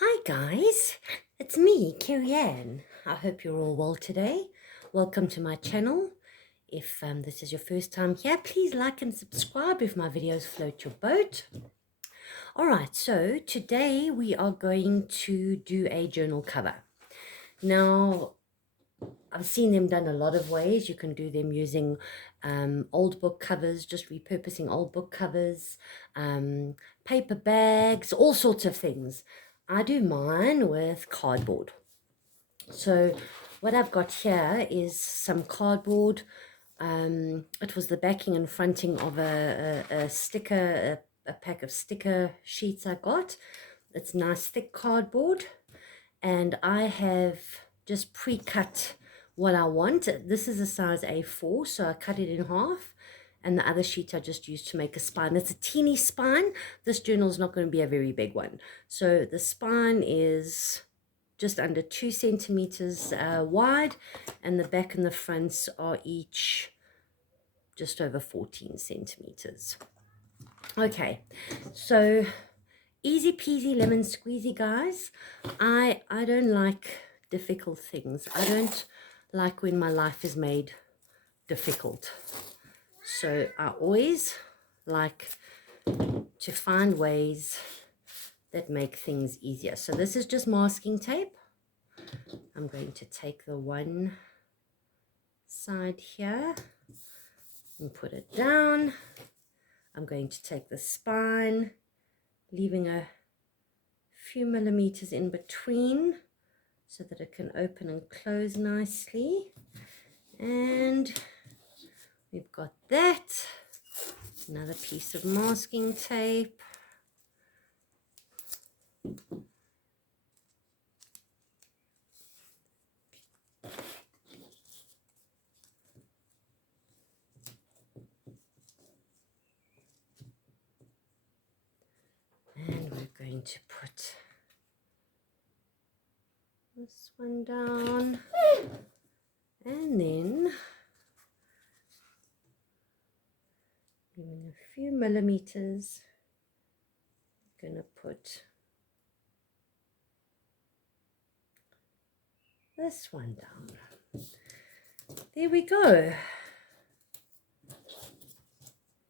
Hi guys, it's me, Kerry-Anne. I hope you're all well today. Welcome to my channel. If this is your first time here, please like and subscribe if my videos float your boat. Alright, so today we are going to do a journal cover. Now, I've seen them done a lot of ways. You can do them using old book covers, just repurposing old book covers, paper bags, all sorts of things. I do mine with cardboard. So what I've got here is some cardboard. It was the backing and fronting of a sticker, a pack of sticker sheets I got. It's nice thick cardboard, and I have just pre-cut what I want. This is a size A4, so I cut it in half, and the other sheet I just used to make a spine. It's a teeny spine. This journal is not going to be a very big one. So the spine is just under 2 centimeters wide, and the back and the fronts are each just over 14 centimeters. Okay, so easy peasy lemon squeezy, guys. I don't like difficult things. I don't like when my life is made difficult. So I always like to find ways that make things easier. So this is just masking tape. I'm going to take the one side here and put it down. I'm going to take the spine, leaving a few millimeters in between so that it can open and close nicely. And we've got that. Another piece of masking tape. And we're going to put this one down. And then leaving a few millimeters, I'm going to put this one down. There we go.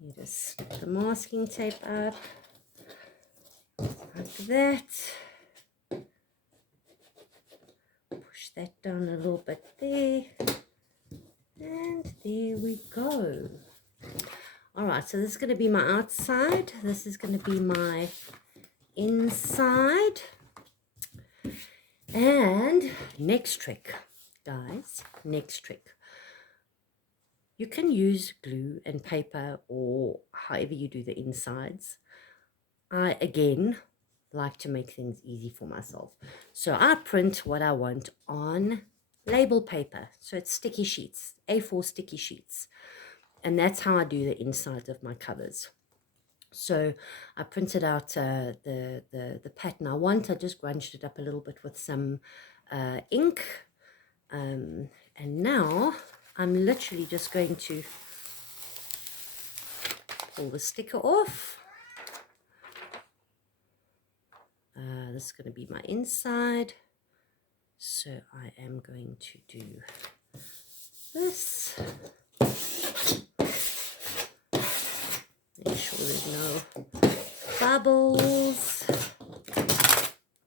You just stick the masking tape up like that. Push that down a little bit there. And there we go. All right, so this is going to be my outside. This is going to be my inside. And next trick, guys, next trick. You can use glue and paper or however you do the insides. I, again, like to make things easy for myself. So I print what I want on label paper. So it's sticky sheets, A4 sticky sheets. And that's how I do the insides of my covers. So I printed out the pattern I want. I just grunged it up a little bit with some ink. And now I'm literally just going to pull the sticker off. This is going to be my inside. So I am going to do this. Make sure there's no bubbles.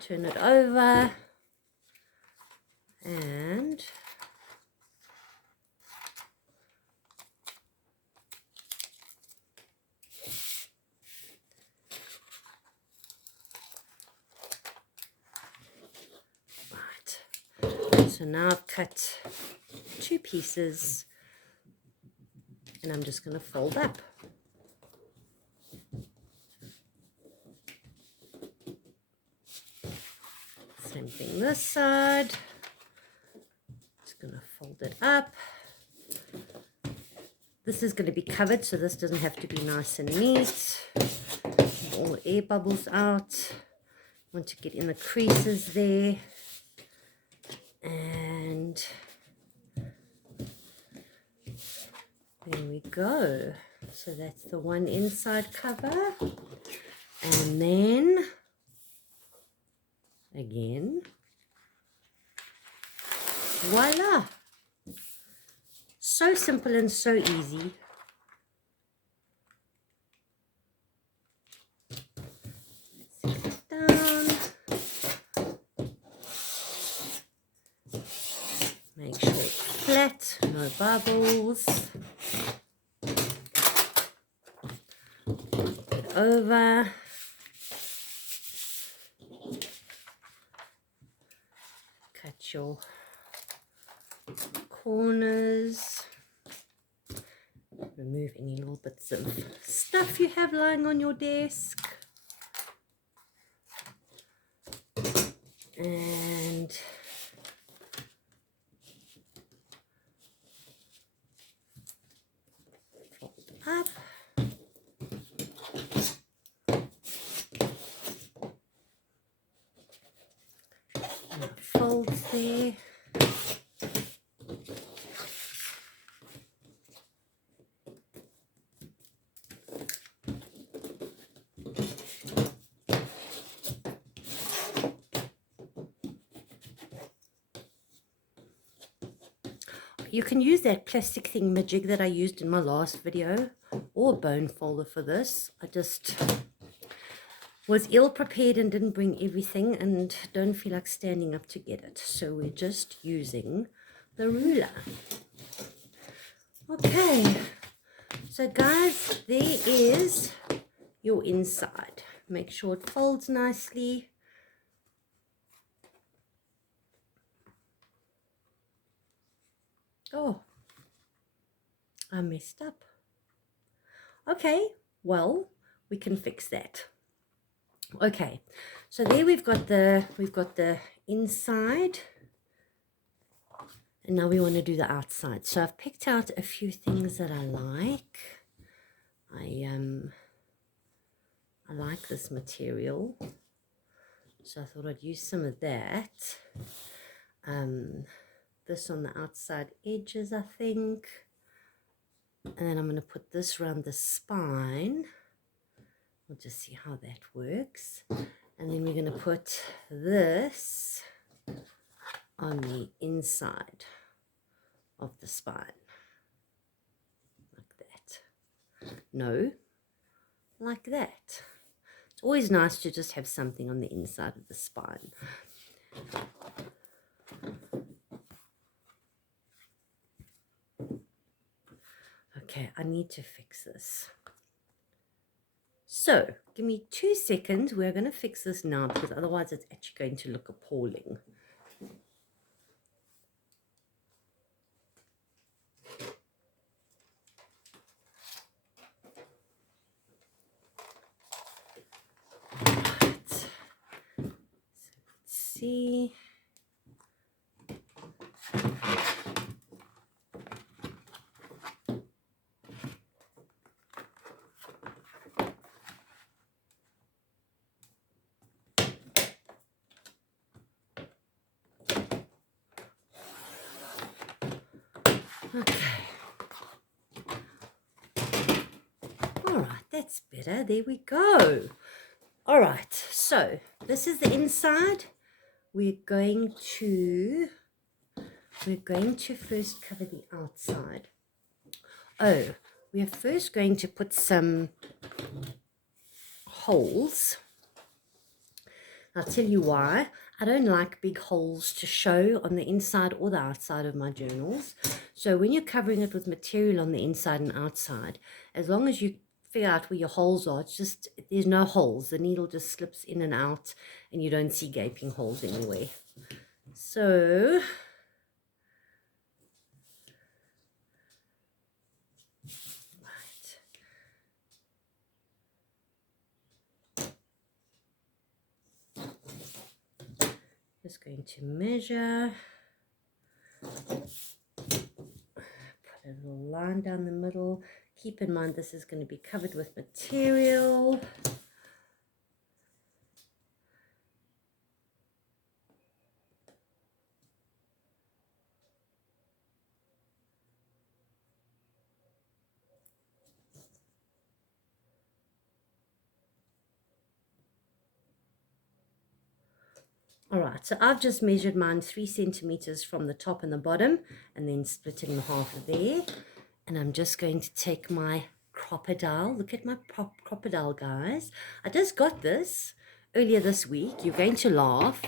Turn it over. And so now I've cut 2 pieces, and I'm just going to fold up. Same thing this side. Just going to fold it up. This is going to be covered, so this doesn't have to be nice and neat. Get all the air bubbles out. Want to get in the creases there. And there we go. So that's the one inside cover. And then again. Voila! So simple and so easy. Let's set it down. Make sure it's flat, no bubbles. Over. Cut your corners. Remove any little bits of stuff you have lying on your desk. And fold up. And folds there. You can use that plastic thingamajig that I used in my last video, or a bone folder for this. I just was ill prepared and didn't bring everything and don't feel like standing up to get it. So we're just using the ruler. Okay, so guys, there is your inside. Make sure it folds nicely. Oh, I messed up. Okay, well, we can fix that. Okay, so there we've got the inside, and now we want to do the outside. So I've picked out a few things that I like. I like this material, so I thought I'd use some of that. This on the outside edges, I think. And then I'm going to put this around the spine. We'll just see how that works. And then we're going to put this on the inside of the spine. Like that. No, like that. It's always nice to just have something on the inside of the spine. Okay, I need to fix this. So, give me 2 seconds. We're going to fix this now because otherwise it's actually going to look appalling. Right. So, let's see. Okay. All right, that's better. There we go. All right, so this is the inside. We're going to first cover the outside. Oh, we are first going to put some holes. I'll tell you why. I don't like big holes to show on the inside or the outside of my journals. So when you're covering it with material on the inside and outside, as long as you figure out where your holes are, it's just, there's no holes. The needle just slips in and out and you don't see gaping holes anywhere. So just going to measure, put a little line down the middle. Keep in mind this is going to be covered with material. so I've just measured mine 3 centimeters from the top and the bottom, and then split it in half there. And I'm just going to take my crocodile. Look at my crocodile, guys. I just got this earlier this week. You're going to laugh.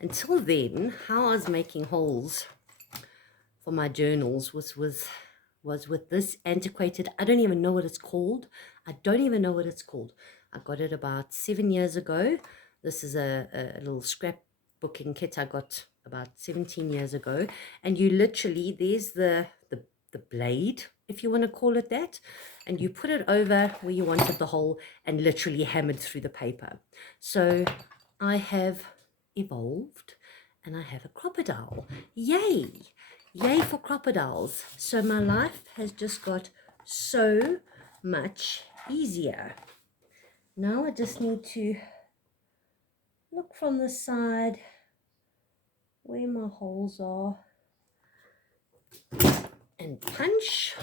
Until then, how I was making holes for my journals was with this antiquated, I don't even know what it's called. I got it about 7 years ago. This is a little scrapbooking kit I got about 17 years ago. And you literally, there's the blade, if you want to call it that, and you put it over where you wanted the hole and literally hammered through the paper. So I have evolved and I have a crocodile. Yay! Yay for crocodiles. So my life has just got so much easier. Now I just need to look from the side where my holes are and punch.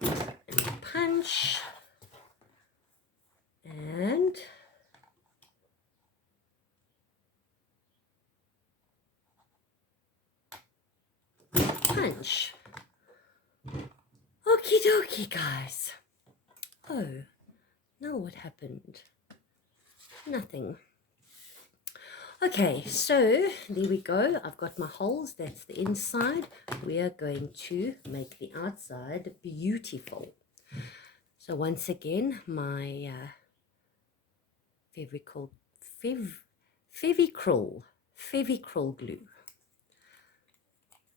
And punch. And punch. Okie dokie, guys. Oh, now what happened? Nothing. Okay, so there we go. I've got my holes. That's the inside. We are going to make the outside beautiful. So once again, my Fevicryl glue.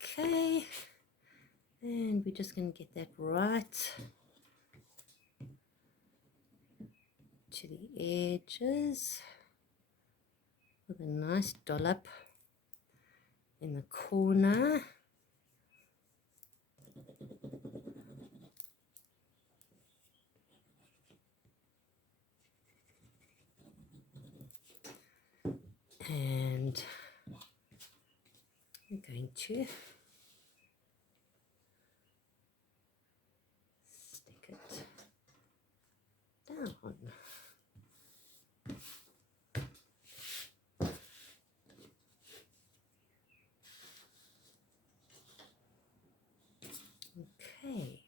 Okay, and we're just going to get that right to the edges with a nice dollop in the corner. And I'm going to stick it down. Okay,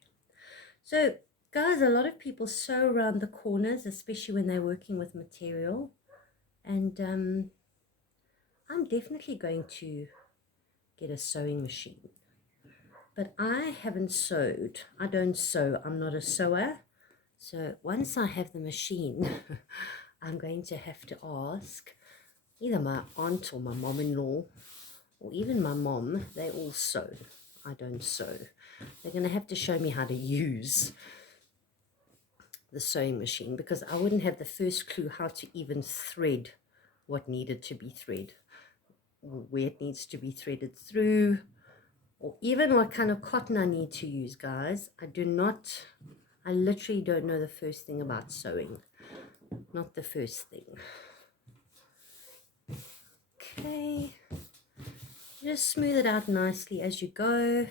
so guys, a lot of people sew around the corners, especially when they're working with material, and I'm definitely going to get a sewing machine, but I haven't sewed. I don't sew. I'm not a sewer. So once I have the machine, I'm going to have to ask either my aunt or my mom-in-law or even my mom. They all sew. I don't sew. They're going to have to show me how to use the sewing machine, because I wouldn't have the first clue how to even thread what needed to be threaded, where it needs to be threaded through, or even what kind of cotton I need to use, guys. I literally don't know the first thing about sewing. Not the first thing. Okay. Just smooth it out nicely as you go.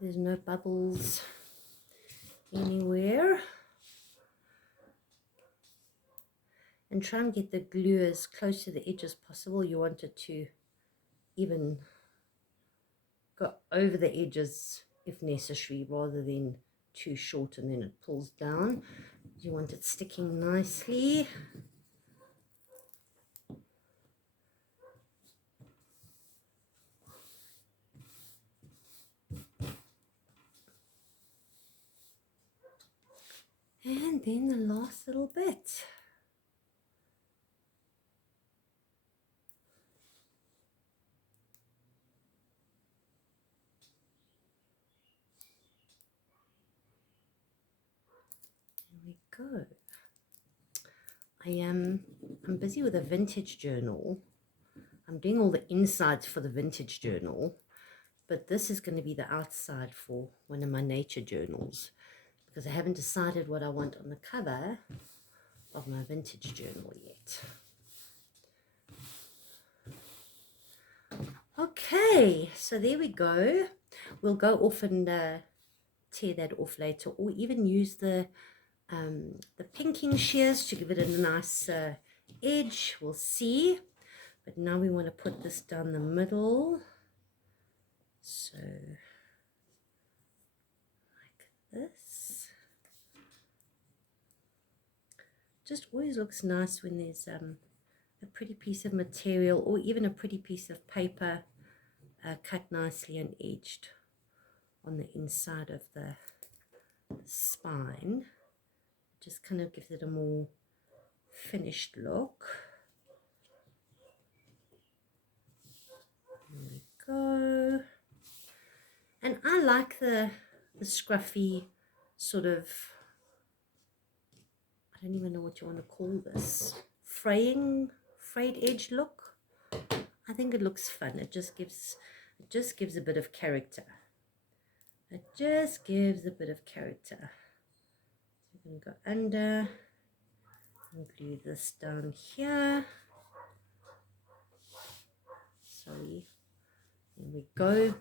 There's no bubbles anywhere. And try and get the glue as close to the edge as possible. You want it to even go over the edges if necessary, rather than too short and then it pulls down. You want it sticking nicely. And then the last little bit. There we go. I'm busy with a vintage journal. I'm doing all the insides for the vintage journal, but this is going to be the outside for one of my nature journals, because I haven't decided what I want on the cover of my vintage journal yet. Okay, so there we go. We'll go off and tear that off later, or even use the the pinking shears to give it a nice edge. We'll see. But now we want to put this down the middle. So, like this. Just always looks nice when there's a pretty piece of material or even a pretty piece of paper cut nicely and edged on the inside of the spine. Just kind of gives it a more finished look. There we go. And I like the scruffy sort of, I don't even know what you want to call this, frayed edge look. I think it looks fun. It just gives a bit of character. It just gives a bit of character. So I'm going to go under and glue this down here. Sorry. There we go.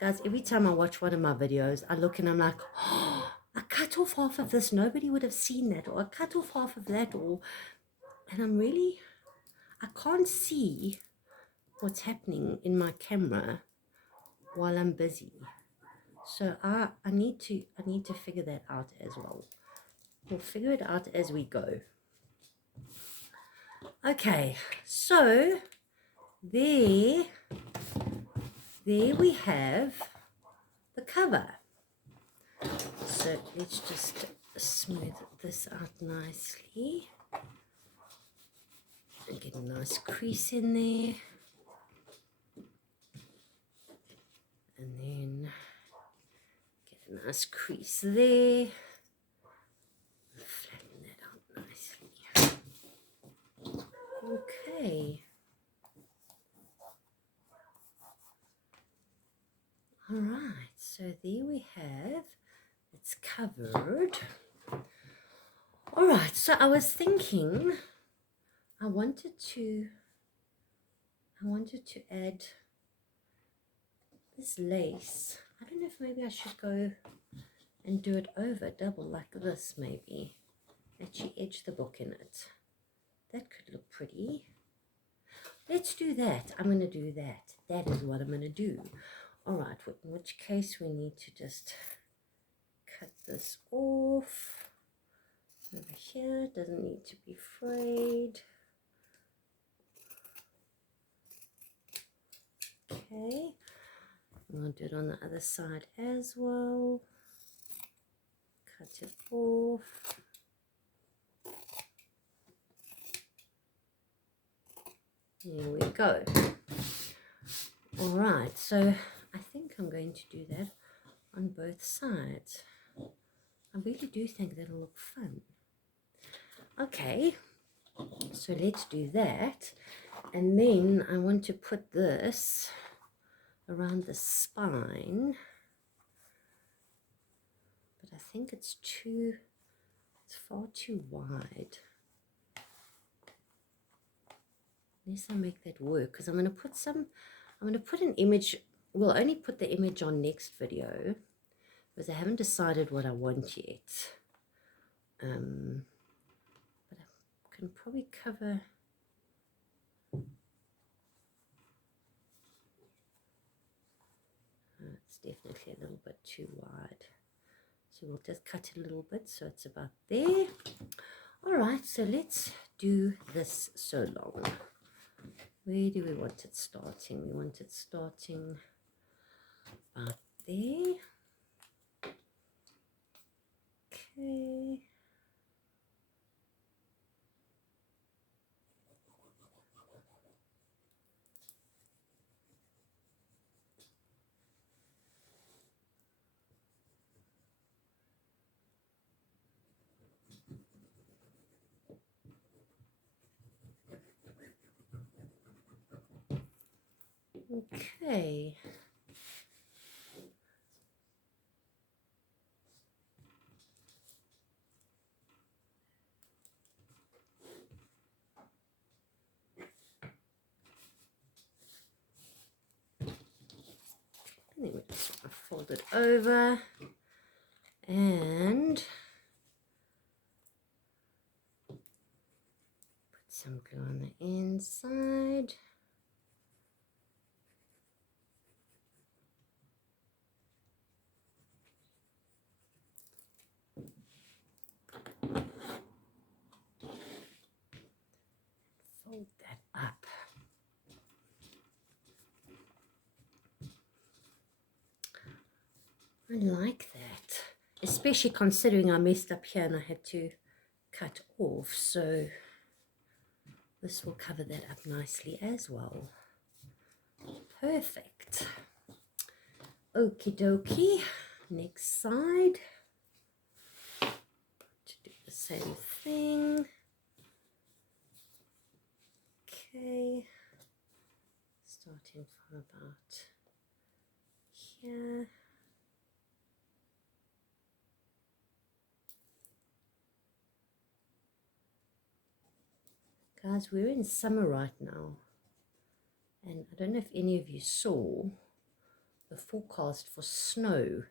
Guys, every time I watch one of my videos, I look and I'm like, oh, I cut off half of this. Nobody would have seen that. Or I cut off half of that. And I can't see what's happening in my camera while I'm busy. So I need to figure that out as well. We'll figure it out as we go. Okay, so there we have the cover. So let's just smooth this out nicely and get a nice crease in there. And then get a nice crease there. Flatten that out nicely. Okay. All right, so there we have, it's covered. All right, so I was thinking I wanted to add this lace. I don't know if maybe I should go and do it over double like this, maybe. Actually edge the book in it. That could look pretty. Let's do that. I'm going to do that. That is what I'm going to do. All right, in which case we need to just cut this off over here. It doesn't need to be frayed. Okay, I'll do it on the other side as well. Cut it off. There we go. All right, so I think I'm going to do that on both sides. I really do think that'll look fun. Okay, so let's do that. And then I want to put this around the spine. But I think it's far too wide. Unless I make that work, because I'm going to put an image. We'll only put the image on next video because I haven't decided what I want yet. But I can probably cover. It's definitely a little bit too wide. So we'll just cut it a little bit so it's about there. All right, so let's do this so long. Where do we want it starting? We want it starting about there. Okay. Okay. And then we just want to fold it over and some glue on the inside. Fold that up. I like that, especially considering I messed up here and I had to cut off, so this will cover that up nicely as well. Perfect. Okie dokie. Next side. To do the same thing. Okay. Starting from about here. Guys, we're in summer right now, and I don't know if any of you saw the forecast for snow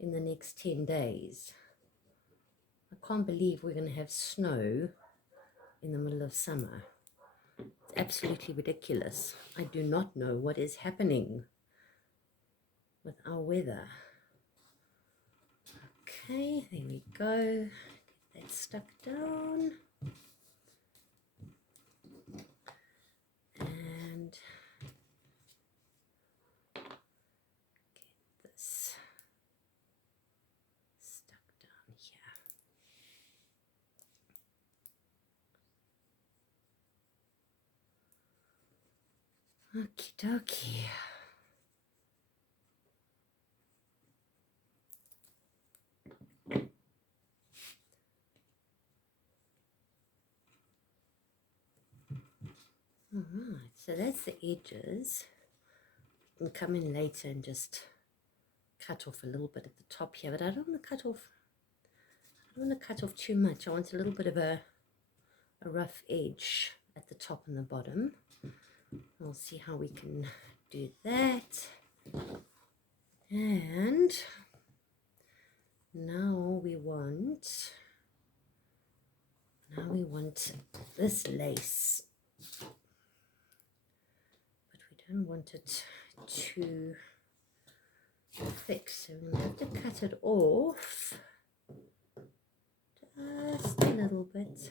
in the next 10 days. I can't believe we're going to have snow in the middle of summer. It's absolutely ridiculous. I do not know what is happening with our weather. Okay, there we go. Get that stuck down. And get this stuck down here. Okie dokie. Alright, so that's the edges. I'll come in later and just cut off a little bit at the top here, but I don't want to cut off, I don't want to cut off too much. I want a little bit of a rough edge at the top and the bottom. We'll see how we can do that. And now we want this lace, but we don't want it too thick, so we'll have to cut it off just a little bit.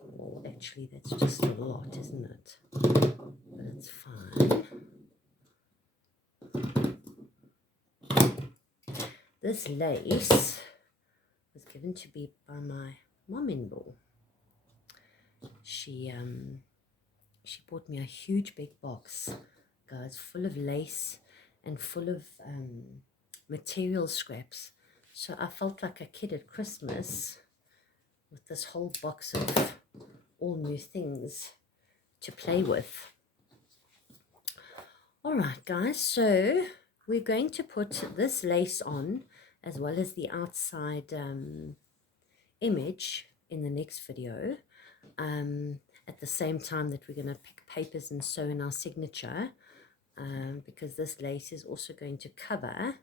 Well, actually that's just a lot, isn't it? But it's fine. This lace was given to me by my mom-in-law. She bought me a huge big box, guys, full of lace and full of material scraps. So I felt like a kid at Christmas with this whole box of all new things to play with. All right, guys, so we're going to put this lace on as well as the outside image in the next video, at the same time that we're going to pick papers and sew in our signature, because this lace is also going to cover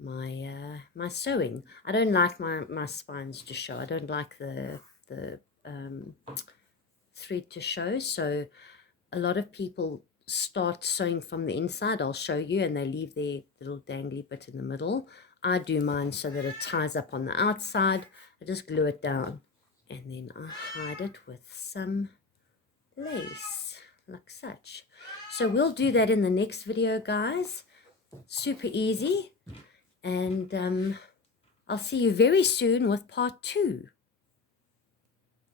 my my sewing. I don't like my spines to show. I don't like the thread to show, so a lot of people start sewing from the inside. I'll show you, and they leave their little dangly bit in the middle. I do mine so that it ties up on the outside. I just glue it down and then I hide it with some lace like such. So we'll do that in the next video, guys. Super easy, and I'll see you very soon with part 2.